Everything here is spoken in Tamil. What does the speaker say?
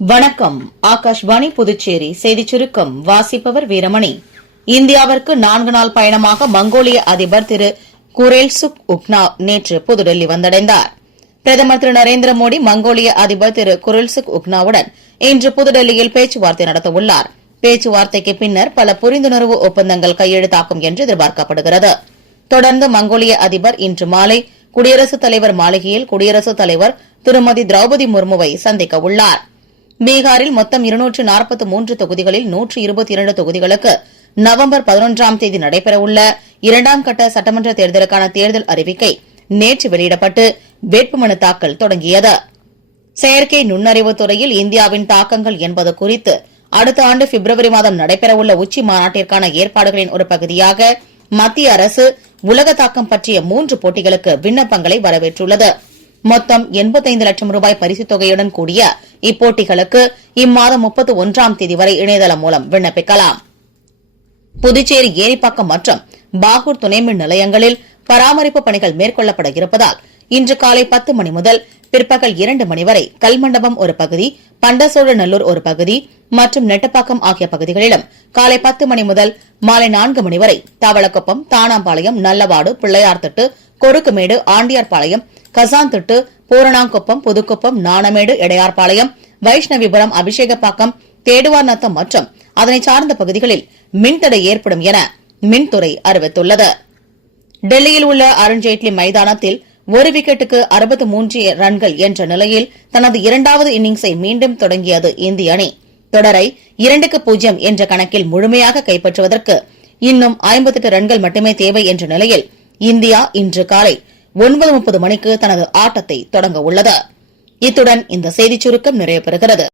வணக்கம். ஆகாஷ்வாணி புதுச்சேரி செய்திச் சுருக்கம் வாசிப்பவர் வீரமணி. இந்தியாவிற்கு 4 நாள் பயணமாக மங்கோலிய அதிபர் திரு குரேல்சுக் உக்னாவ் நேற்று புதுடெல்லி வந்தடைந்தார். பிரதமர் திரு நரேந்திர மோடி மங்கோலிய அதிபர் திரு குரேல்சுக் உக்னாவுடன் இன்று புதுடெல்லியில் பேச்சுவார்த்தை நடத்தவுள்ளார். பேச்சுவார்த்தைக்கு பின்னர் பல புரிந்துணர்வு ஒப்பந்தங்கள் கையெழுத்தாகும் என்று எதிர்பார்க்கப்படுகிறது. தொடர்ந்து மங்கோலிய அதிபர் இன்று மாலை குடியரசுத் தலைவர் மாளிகையில் குடியரசுத் தலைவர் திருமதி திரௌபதி முர்முவை சந்திக்க உள்ளார். பீகாரில் மொத்தம் 243 தொகுதிகளில் 122 தொகுதிகளுக்கு நவம்பர் 11ஆம் தேதி நடைபெறவுள்ள 2ஆம் கட்ட சட்டமன்ற தேர்தலுக்கான தேர்தல் அறிவிக்கை நேற்று வெளியிடப்பட்டு வேட்புமனு தாக்கல் தொடங்கியது. செயற்கை நுண்ணறிவு துறையில் இந்தியாவின் தாக்கங்கள் என்பது குறித்து அடுத்த ஆண்டு பிப்ரவரி மாதம் நடைபெறவுள்ள உச்சி மாநாட்டிற்கான ஏற்பாடுகளின் ஒரு பகுதியாக மத்திய அரசு உலக தாக்கம் பற்றிய 3 போட்டிகளுக்கு விண்ணப்பங்களை வரவேற்றுள்ளது. மொத்தம் 85 லட்சம் ரூபாய் பரிசுத் தொகையுடன் கூடிய இப்போட்டிகளுக்கு இம்மாதம் 31ஆம் தேதி வரை இணையதளம் மூலம் விண்ணப்பிக்கலாம். புதுச்சேரி ஏரிப்பாக்கம் மற்றும் பாகூர் துணைமின் நிலையங்களில் பராமரிப்பு பணிகள் மேற்கொள்ளப்பட இருப்பதால் இன்று காலை 10 மணி முதல் பிற்பகல் 2 மணி வரை கல்மண்டபம் ஒரு பகுதி, பண்டசோழநல்லூர் ஒரு பகுதி மற்றும் நெட்டப்பாக்கம் ஆகிய பகுதிகளிலும் காலை 10 மணி முதல் மாலை 4 மணி வரை தவளக்குப்பம், தானாம்பாளையம், நல்லவாடு, பிள்ளையார்திட்டு, கொருக்குமேடு, ஆண்டியார்பாளையம், கசான்திட்டு, பூரணாங்குப்பம், புதுக்குப்பம், நாணமேடு, எடையார்பாளையம், வைஷ்ணவிபுரம், அபிஷேகப்பாக்கம், தேடுவார்நத்தம் மற்றும் அதனை சார்ந்த பகுதிகளில் மின்தடை ஏற்படும் என மின்துறை அறிவித்துள்ளது. டெல்லியில் உள்ள அருண்ஜேட்லி மைதானத்தில் ஒரு விக்கெட்டுக்கு 63 ரன்கள் என்ற நிலையில் தனது 2வது இன்னிங்ஸை மீண்டும் தொடங்கியது இந்திய அணி. தொடரை 2-0 என்ற கணக்கில் முழுமையாக கைப்பற்றுவதற்கு இன்னும் 58 ரன்கள் மட்டுமே தேவை என்ற நிலையில் இந்தியா இன்று காலை 9:30 மணிக்கு தனது ஆட்டத்தை தொடங்க உள்ளது. இத்துடன் இந்த செய்திச் சுருக்கம் நிறைவு பெறுகிறது.